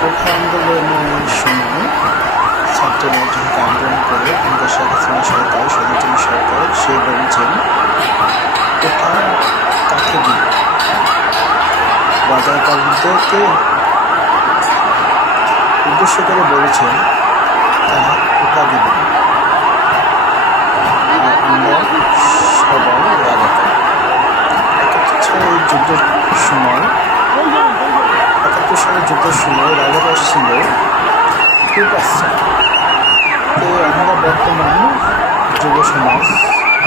কোঠা আন্দোলনের সময় ছাত্ররা যখন আন্দোলন করে শেখ হাসিনা সরকার স্বৈরাচারী সরকার সে বলেছেন কোঠা কাকে দিন রাজাকারদেরকে উদ্দেশ্য করে বলেছেন তারা কোঠা দিবেন আর আমরা সবাই রাজাকার। এই যুদ্ধের সময় ৭১ সালের যুদ্ধের সময় রাজাকার ছিল খুব আচ্ছা। তো আমরা বর্তমান যুব সমাজ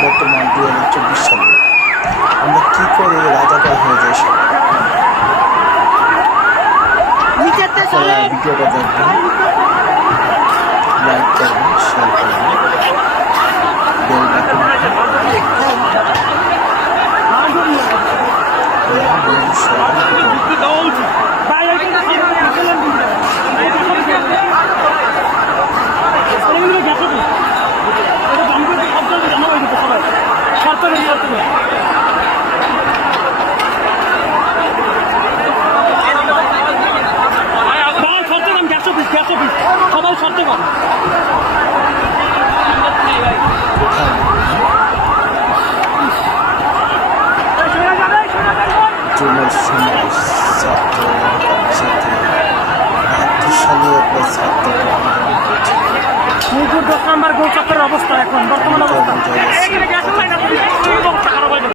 বর্তমান 2024 সালে আমরা কী করে রাজাকার হয়ে যাই সব ভিডিওটা দেখবেন, লাইক করবেন, শেয়ার করবেন, বেল বাটন সবাই শর্তে পাবে যুব সমাজ ছাত্র সাথে ৭২ সালে একটা ছাত্র আন্দোলন করেছিল। 10 নম্বর গোল চত্বরের অবস্থা এখন বর্তমান অবস্থা